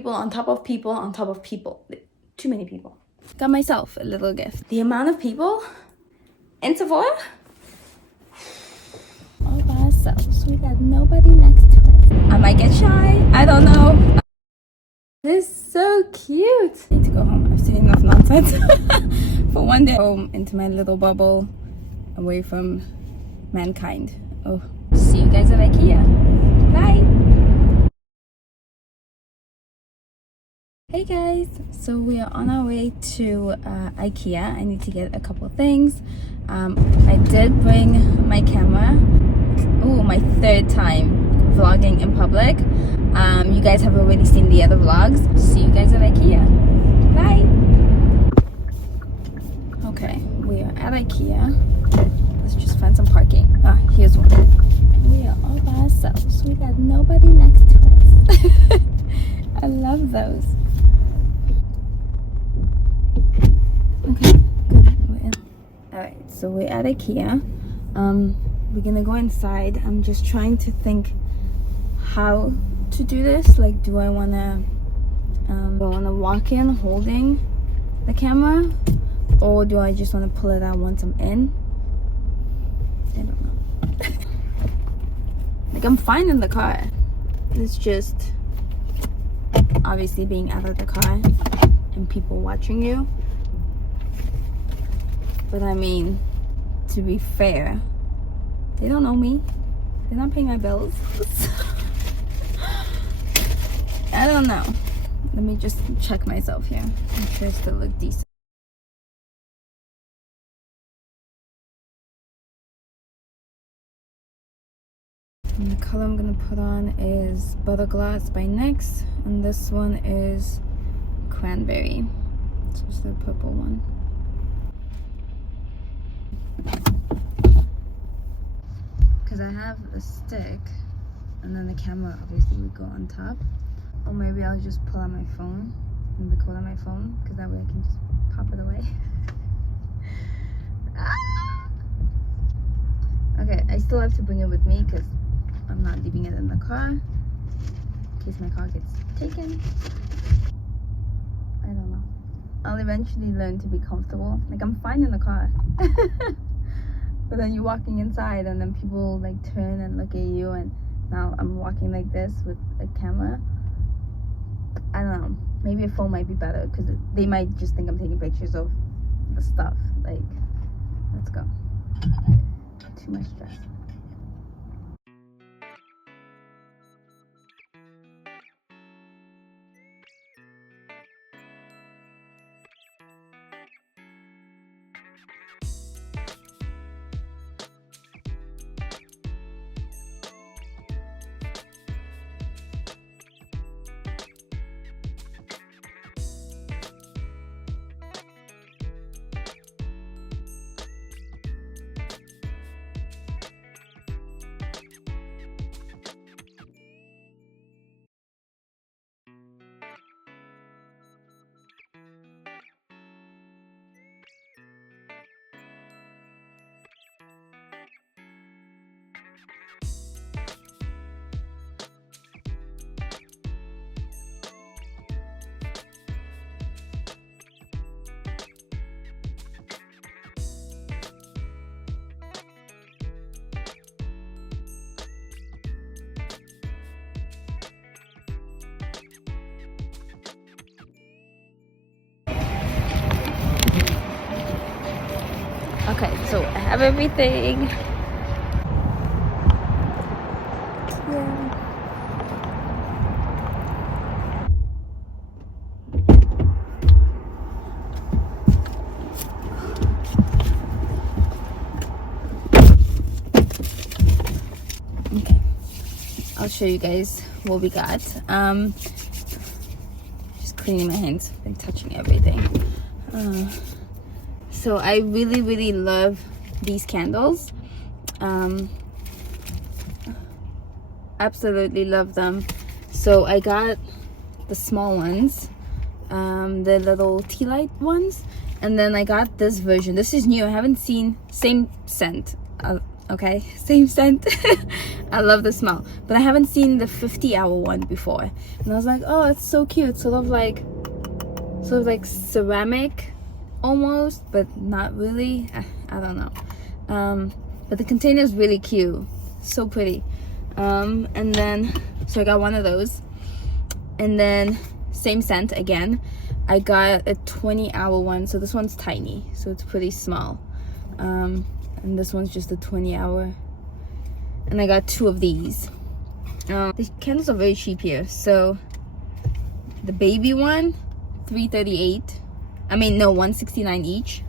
People on top of people on top of people. Too many people. Got myself a little gift. The amount of people in Sephora? All by ourselves. We got nobody next to us. I might get shy. I don't know. This is so cute. I need to go home. I've seen enough nonsense for one day. Home into my little bubble, away from mankind. Oh, see you guys at Ikea. Bye. Hey guys, so we are on our way to Ikea. I need to get a couple things. I did bring my camera. Oh, my third time vlogging in public. You guys have already seen the other vlogs. See you guys at Ikea. Bye. Okay, we are at Ikea. Let's just find some parking. Ah, here's one. We are all by ourselves. We got nobody next to us. I love those. Okay, good. We're in. Alright, so we're at Ikea. We're gonna go inside. I'm just trying to think how to do this. Like, do I wanna walk in holding the camera, or do I just wanna pull it out once I'm in? I don't know. Like, I'm fine in the car. It's just obviously being out of the car and people watching you. But I mean, to be fair, they don't know me. They're not paying my bills. I don't know. Let me just check myself here. Make sure I still look decent. And the color I'm gonna put on is Butter Glass by NYX, and this one is Cranberry. This is the purple one. Because I have a stick, and then the camera obviously would go on top. Or maybe I'll just pull out my phone and record on my phone, because that way I can just pop it away. Ah! Okay, I still have to bring it with me because I'm not leaving it in the car in case my car gets taken. I don't know. I'll eventually learn to be comfortable. Like, I'm fine in the car. But then you're walking inside and then people like turn and look at you, and now I'm walking like this with a camera. I don't know. Maybe a phone might be better because they might just think I'm taking pictures of the stuff. Like, let's go. Too much stress. Okay, so I have everything. Yeah. Okay, I'll show you guys what we got. Just cleaning my hands, been touching everything. So I really love these candles. Absolutely love them. So I got the small ones, the little tea light ones, and then I got this version. This is new. I haven't seen, same scent, okay? Same scent. I love the smell, but I haven't seen the 50-hour one before, and I was like, oh, it's so cute. Sort of like ceramic almost, but not really. I don't know. But the container is really cute, so pretty. And then so I got one of those, and then same scent again. I got a 20-hour one, so this one's tiny, so it's pretty small. And this one's just a 20-hour, and I got 2 of these. The candles are very cheap here. So the baby one, $3.38. I mean, no, $1.69 each.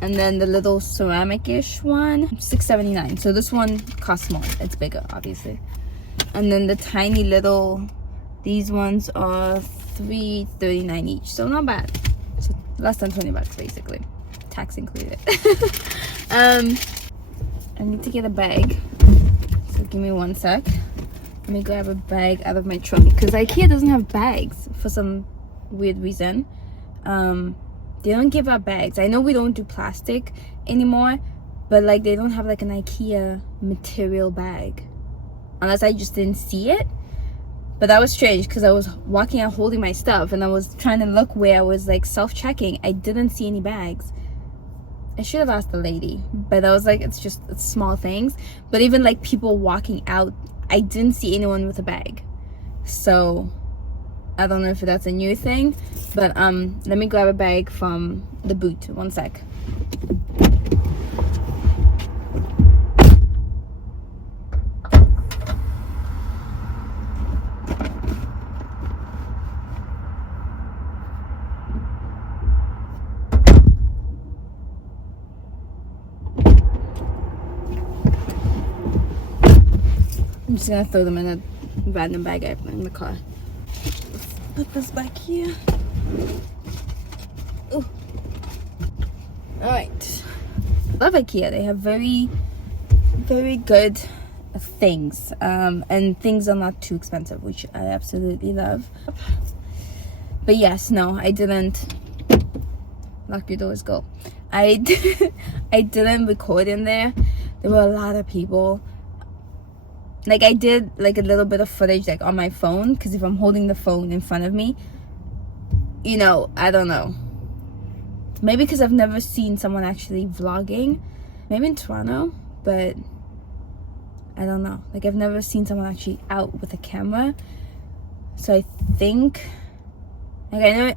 And then the little ceramic-ish one, $6.79. So this one costs more. It's bigger, obviously. And then the tiny little, these ones are $3.39 each. So not bad. So less than 20 bucks basically, tax included. I need to get a bag. So give me one sec. Let me grab a bag out of my trunk, because Ikea doesn't have bags for some weird reason. They don't give out bags. I know we don't do plastic anymore, but like they don't have like an Ikea material bag, unless I just didn't see it. But that was strange, because I was walking out holding my stuff, and I was trying to look where I was like self-checking. I didn't see any bags. I should have asked the lady, but I was like, it's small things. But even like people walking out, I didn't see anyone with a bag. So I don't know if that's a new thing, but let me grab a bag from the boot. One sec. I'm just gonna throw them in a random bag I put in the car. Put this back here. Ooh. All right. Love Ikea. They have very, very good things, and things are not too expensive, which I absolutely love. But yes, no, I didn't. Lock your doors, go. I didn't record in there. There were a lot of people. Like I did like a little bit of footage like on my phone, because if I'm holding the phone in front of me, you know, I don't know, maybe because I've never seen someone actually vlogging, maybe in Toronto, but I don't know, like I've never seen someone actually out with a camera. So I think, like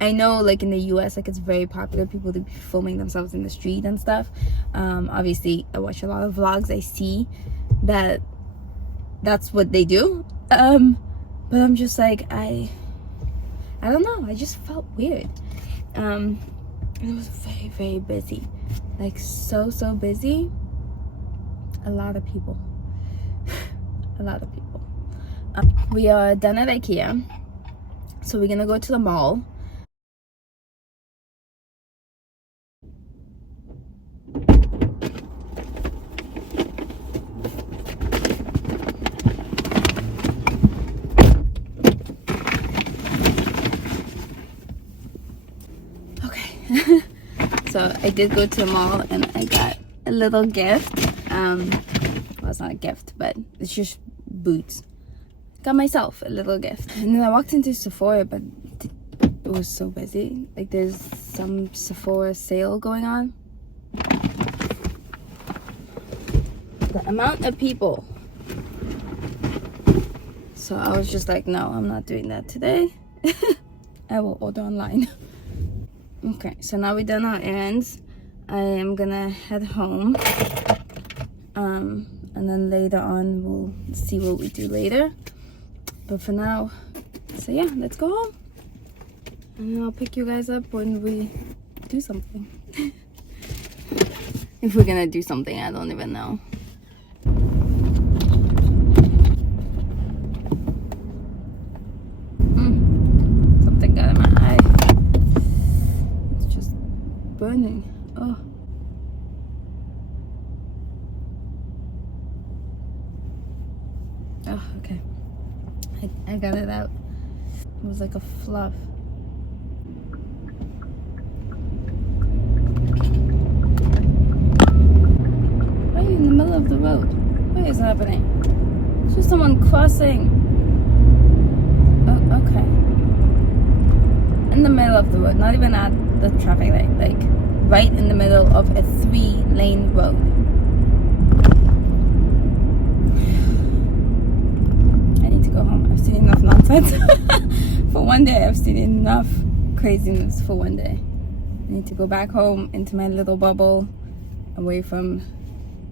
I know like in the US, like it's very popular, people to be filming themselves in the street and stuff. Obviously I watch a lot of vlogs, I see that's what they do, but I'm just like, I don't know, I just felt weird. And it was very, very busy, like so busy. A lot of people. A lot of people. We are done at Ikea, so we're gonna go to the mall. So I did go to the mall and I got a little gift. Well, it's not a gift, but it's just boots. Got myself a little gift. And then I walked into Sephora, but it was so busy. Like there's some Sephora sale going on. The amount of people. So I was just like, no, I'm not doing that today. I will order online. Okay, so now we're done our errands. I am gonna head home, and then later on we'll see what we do later. But for now, so yeah, let's go home, and then I'll pick you guys up when we do something. If we're gonna do something, I don't even know. Something got in my eye. Burning. Oh. Oh, okay. I got it out. It was like a fluff. Why are you the road. What is happening? It's just someone crossing. Oh, okay. In the middle of the road, not even at the traffic light, like right in the middle of a 3-lane road. I need to go home. I've seen enough nonsense. For one day, I've seen enough craziness for one day. I need to go back home into my little bubble, away from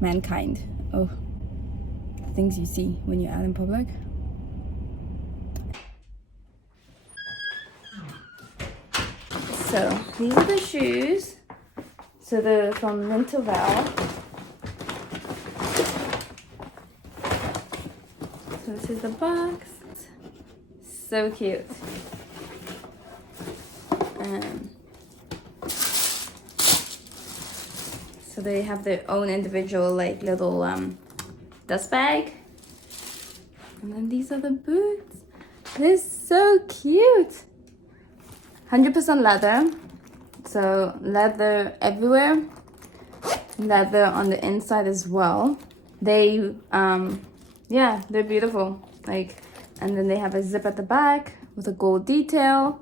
mankind. Oh, things you see when you're out in public. So these are the shoes. So they're from Minterval. So this is the box. So cute. So they have their own individual like little dust bag. And then these are the boots. They're so cute. 100% leather. So leather everywhere. Leather on the inside as well. They yeah, they're beautiful. Like, and then they have a zip at the back with a gold detail.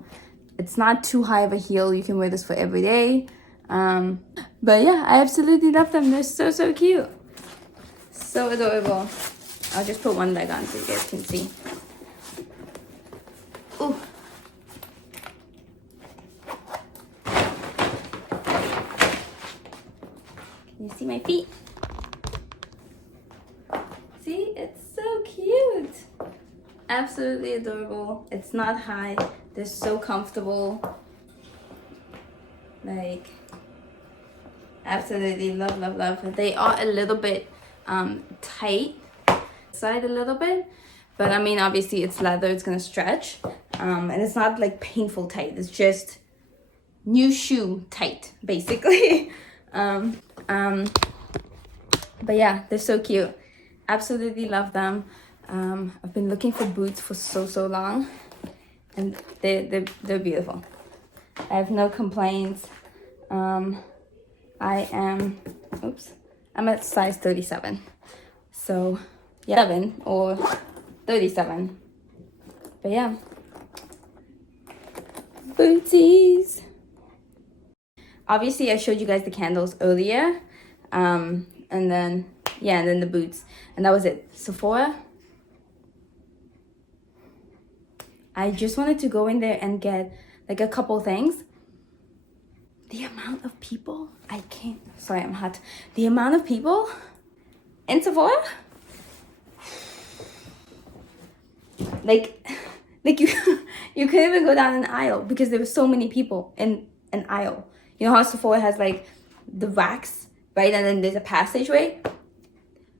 It's not too high of a heel. You can wear this for every day. But yeah, I absolutely love them. They're so, so cute. So adorable. I'll just put one leg on so you guys can see. Ooh. Can you see my feet? See, it's so cute. Absolutely adorable. It's not high. They're so comfortable. Like, absolutely love, love, love. They are a little bit tight side a little bit, but I mean, obviously it's leather, it's gonna stretch, and it's not like painful tight. It's just new shoe tight, basically. But yeah, they're so cute. Absolutely love them. I've been looking for boots for so long, and they're beautiful. I have no complaints. I'm at size 37. So yeah, 7 or 37. But yeah. Booties. Obviously I showed you guys the candles earlier. And then the boots. And that was it. Sephora. I just wanted to go in there and get like a couple things. The amount of people, I can't, sorry, I'm hot. The amount of people in Sephora, like you couldn't even go down an aisle because there were so many people in an aisle. You know how Sephora has like the racks, right? And then there's a passageway.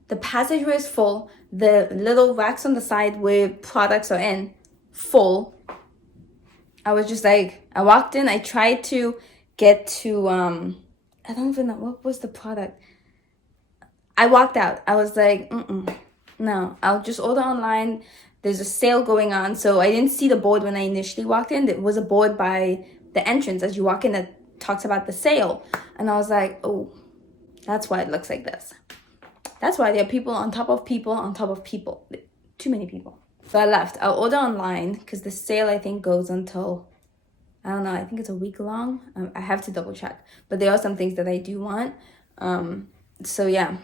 The passageway is full. The little racks on the side where products are in, full. I was just like, I walked in, I tried to get to, I don't even know, what was the product? I walked out. I was like, no, I'll just order online. There's a sale going on. So I didn't see the board when I initially walked in. There was a board by the entrance as you walk in that talks about the sale. And I was like, oh, that's why it looks like this. That's why there are people on top of people on top of people. Too many people. So I left. I'll order online because the sale, I think, goes until, I don't know, I think it's a week long. I have to double check. But there are some things that I do want. So yeah,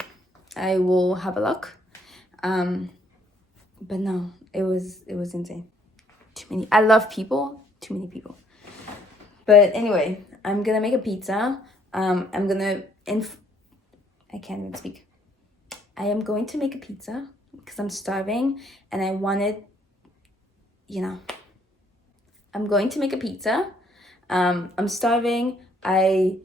I will have a look. But no, it was insane. Too many. I love people. Too many people. But anyway, I'm going to make a pizza. I'm going to, I can't even speak. I am going to make a pizza because I'm starving and I wanted, I'm going to make a pizza. I'm starving. I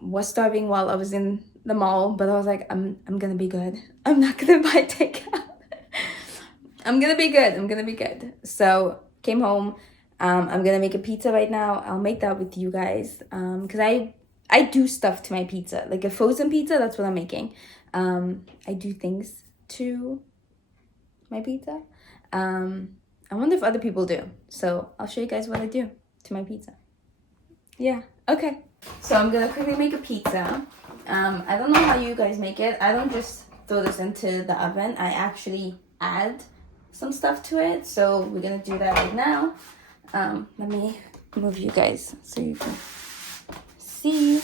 was starving while I was in the mall, but I was like, I'm gonna be good. I'm not gonna buy takeout. I'm gonna be good. So came home. I'm gonna make a pizza right now. I'll make that with you guys. Cause I do stuff to my pizza, like a frozen pizza. That's what I'm making. I do things to my pizza. I wonder if other people do. So I'll show you guys what I do to my pizza. Yeah, okay. So I'm gonna quickly make a pizza. I don't know how you guys make it. I don't just throw this into the oven. I actually add some stuff to it, so we're gonna do that right now. Let me move you guys so you can see.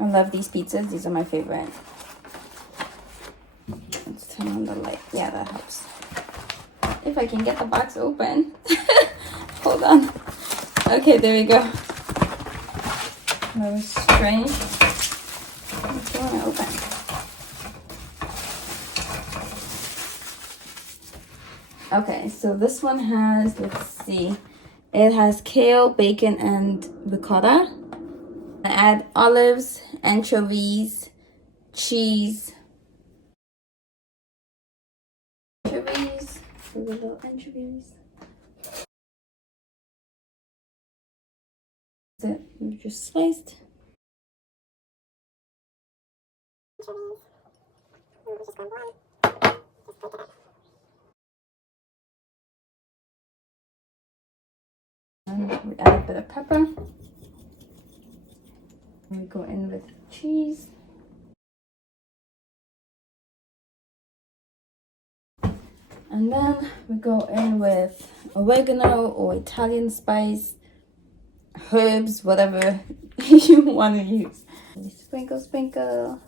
I love these pizzas. These are my favorite. Let's turn on the light. Yeah, that helps. If I can get the box open. Hold on. Okay, there we go. That was strange. It's going to open. Okay, so this one has, let's see, it has kale, bacon, and ricotta. I add olives, anchovies, cheese. Anchovies, the little anchovies. That's it, you just sliced. And we add a bit of pepper. We go in with cheese. And then we go in with oregano or Italian spice, herbs, whatever you want to use. Sprinkle, sprinkle.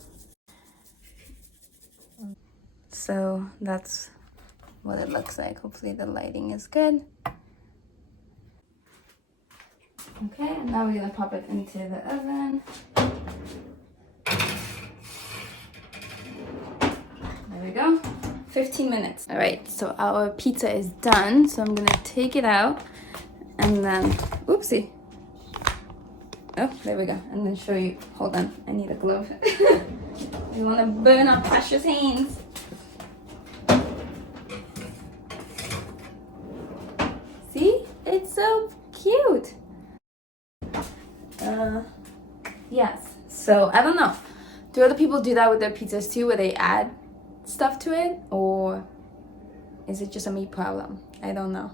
So that's what it looks like. Hopefully the lighting is good. Okay, and now we're gonna pop it into the oven. There we go. 15 minutes. All right, so our pizza is done. So I'm gonna take it out and then, oopsie. Oh, there we go. And then show you, hold on, I need a glove. You wanna burn our precious hands. See, it's so cute. Yes, so I don't know. Do other people do that with their pizzas too, where they add stuff to it, or is it just a me problem? I don't know.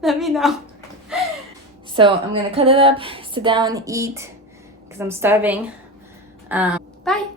Let me know. So I'm gonna cut it up, sit down, eat, because I'm starving. Bye.